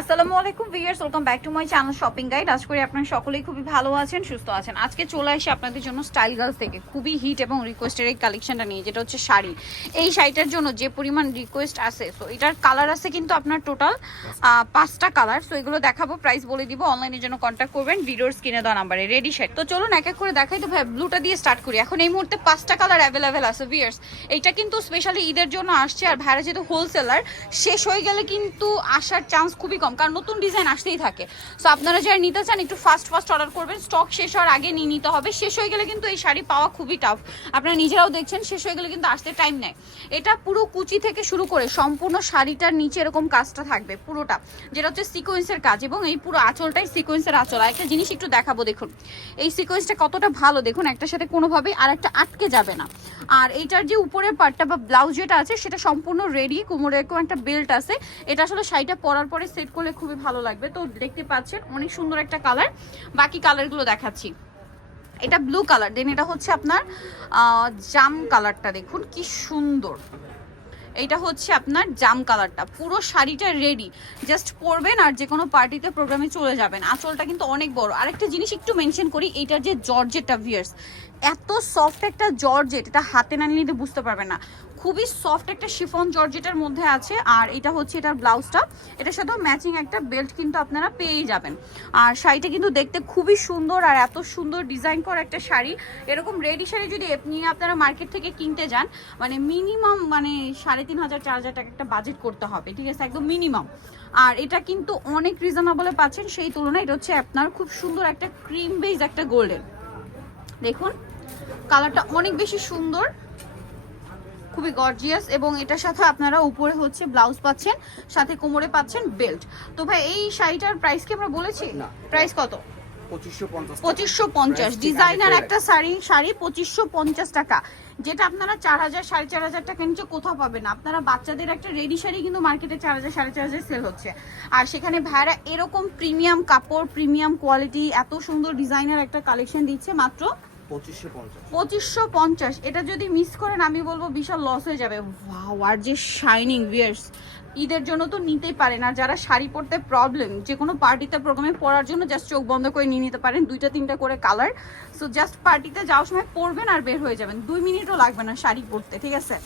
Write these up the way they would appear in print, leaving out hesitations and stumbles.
আসসালামু আলাইকুম viewers, welcome back to my channel shopping guide. আশা করি আপনারা সকলেই খুবই ভালো আছেন, সুস্থ আছেন। আজকে চলে আসি আপনাদের জন্য স্টাইল গার্লস থেকে খুবই হিট এবং রিকোয়েস্টের এই কালেকশনটা নিয়ে, যেটা হচ্ছে শাড়ি। এই শাড়িটার জন্য যে পরিমাণ রিকোয়েস্ট আছে, সো এটার কালার আছে কিন্তু আপনার টোটাল 5টা কালার। সো এগুলো দেখাবো, প্রাইস বলে দিব, অনলাইনের জন্য কন্ট্যাক্ট করবেন ভিডিওর স্ক্রিনে দেওয়া নাম্বারে। রেডি শাড়ি তো চলুন এক এক করে দেখাই। তো ভাই ব্লুটা দিয়ে স্টার্ট করি। এখন এই মুহূর্তে 5টা কালার অ্যাভেলেবেল আছে ভিউয়ার্স। এইটা কিন্তু স্পেশালি ঈদের জন্য আসছে, আর ভাইরা যেহেতু হোলসেলার, শেষ হয়ে গেলে কিন্তু আসার চান্স খুবই কম, কারণ নতুন ডিজাইন আসতেই থাকে। সো আপনারা যারা নিতে চান একটু ফাস্ট অর্ডার করবেন, স্টক শেষ হওয়ার আগে নিয়ে নিতে হবে। শেষ হয়ে গেলে কিন্তু এই শাড়ি পাওয়া খুবই টাফ, আপনারা নিজেরাও দেখছেন, শেষ হয়ে গেলে কিন্তু আসতে টাইম নেয়। এটা পুরো কুচি থেকে শুরু করে সম্পূর্ণ শাড়িটার নিচে এরকম কাজটা থাকবে পুরোটা, যেটা হচ্ছে সিকোয়েন্সের কাজ, এবং এই পুরো আঁচলটাই সিকোয়েন্সের আঁচল। আর একটা জিনিস একটু দেখাবো, দেখুন এই সিকোয়েন্সটা কতটা ভালো, দেখুন একটার সাথে কোনোভাবেই আর একটা আটকে যাবে না। আর এইটার যে উপরের পার্টটা বা ব্লাউজ যেটা আছে সেটা সম্পূর্ণ রেডি, কোমরে এরকম একটা বেল্ট আছে। এটা আসলে শাড়িটা পরার পরে সেট করলে খুবই ভালো লাগবে। তো দেখতে পাচ্ছেন অনেক সুন্দর একটা কালার। বাকি কালারগুলো দেখাচ্ছি। এটা ব্লু কালার, দেন এটা হচ্ছে আপনার জাম কালারটা, দেখুন কি সুন্দর। এইটা হচ্ছে আপনার জাম কালারটা। পুরো শাড়িটা রেডি, জাস্ট পরবেন আর যে কোনো পার্টিতে প্রোগ্রামে চলে যাবেন। আঁচলটা কিন্তু অনেক বড়। আরেকটা জিনিস একটু মেনশন করি, এইটার যে জর্জেটটা ভিউয়ার্স, এত সফট একটা জর্জেট, এটা হাতে না নিলে বুঝতে পারবেন না। খুবই সফট একটা শিফন জর্জেটের মধ্যে আছে। আর এটা হচ্ছে এটার ব্লাউজটা, এটার সাথেও ম্যাচিং একটা বেল্ট কিন্তু আপনারা পেয়েই যাবেন। আর শাড়িটা কিন্তু দেখতে খুবই সুন্দর, আর এত সুন্দর ডিজাইন করা একটা শাড়ি। এরকম রেডি শাড়ি যদি নিয়ে আপনারা মার্কেট থেকে কিনতে যান, মানে মিনিমাম 3,500-4,000 টাকা একটা বাজেট করতে হবে, ঠিক আছে, একদম মিনিমাম। আর এটা কিন্তু অনেক রিজনেবলে পাচ্ছেন সেই তুলনায়। এটা হচ্ছে আপনার খুব সুন্দর একটা ক্রিম বেজ একটা গোল্ডেন, দেখুন কালারটা অনেক বেশি সুন্দর, খুবই গর্জিয়াস। এবং এটার সাথে আপনারা উপরে হচ্ছে ব্লাউজ পাচ্ছেন, সাথে কোমরে পাচ্ছেন বেল্ট। তো ভাই এই শাড়িটার প্রাইস কি আমরা বলেছি? প্রাইস কত? 2550। ডিজাইনার একটা শাড়ি 2550 টাকা, যেটা আপনারা 4,000 4,500 টাকা নিচে কোথাও পাবেন না। আপনারা বাচ্চাদের একটা রেডি শাড়ি কিন্তু মার্কেটে 4,000 4,500 সেল হচ্ছে, আর সেখানে ভাইরা এরকম প্রিমিয়াম কাপড়, প্রিমিয়াম কোয়ালিটি, এত সুন্দর ডিজাইনার একটা কালেকশন দিচ্ছে মাত্র 2550। এটা যদি মিস করেন আমি বলবো বিশাল লস হয়ে যাবে। ওয়াও, আর যে শাইনিং ভিউয়ার্স, ঈদের জন্য তো নিতেই পারেন। আর যারা শাড়ি পরতে প্রবলেম, যে কোনো পার্টিতে প্রোগ্রামে পরার জন্য জাস্ট চোখ বন্ধ করে নিয়ে নিতে পারেন, 2-3টা করে কালার। সো জাস্ট পার্টিতে যাওয়ার সময় পরবেন আর বের হয়ে যাবেন, 2 মিনিটও লাগবে না শাড়ি পরতে, ঠিক আছে।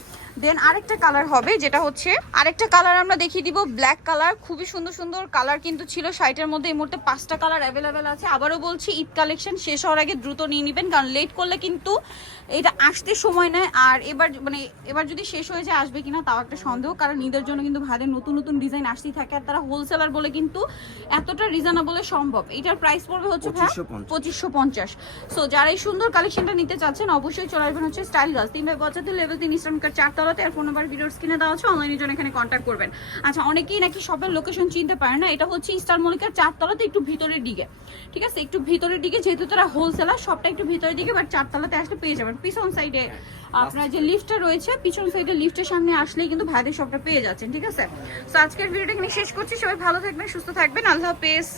দেন আরেকটা কালার হবে, যেটা হচ্ছে আরেকটা কালার আমরা দেখিয়ে দিব, ব্ল্যাক কালার। খুবই সুন্দর সুন্দর কালার কিন্তু ছিল শাড়িটার মধ্যে। এই মুহূর্তে 5টা কালার অ্যাভেলেবেল আছে। আবারও বলছি, ঈদ কালেকশন শেষ হওয়ার আগে দ্রুত নিয়ে নেবেন, কারণ লেট করলে কিন্তু এটা আসতে সময় নেয়। আর এবার যদি শেষ হয়ে যায় আসবে কিনা তাও একটা সন্দেহ, কারণ ঈদের জন্য কিন্তু ভাইদের নতুন নতুন ডিজাইন আসতেই থাকে, আর তারা হোলসেলার বলে কিন্তু এতটা রিজনেবলে সম্ভব। এটার প্রাইস পড়বে হচ্ছে 2550। সো যারা এই সুন্দর কালেকশনটা নিতে চাচ্ছেন অবশ্যই চলে আসবেন হচ্ছে স্টাইল গার্লস, 3/75 লেভেল 3 ইস্টার্ন কার 4তলাতে। আর ফোন নাম্বার ভিডিওর স্ক্রিনে দেওয়া আছে, অনলাইনের জন্য এখানে কন্ট্যাক্ট করবেন। আচ্ছা, অনেকেই নাকি শপের লোকেশন চিনতে পারে না। এটা হচ্ছে স্টার মল্লিকার 4তলাতে, একটু ভিতরের দিকে, ঠিক আছে, একটু ভিতরের দিকে, যেহেতু তারা হোলসেলার শপটা একটু ভিতরের দিকে, বাট 4তলাতে আসলে পেয়ে যাবেন। পিছন সাইডে আপনার যে লিফটটা রয়েছে, পিছন সাইডে লিফটের সামনে আসলেই কিন্তু ভাইদের শপটা পেয়ে যাচ্ছেন, ঠিক আছে। সো আজকের ভিডিওটা এখানে শেষ করছি। সবাই ভালো থাকবেন, সুস্থ থাকবেন, আল্লাহ হাফেজ।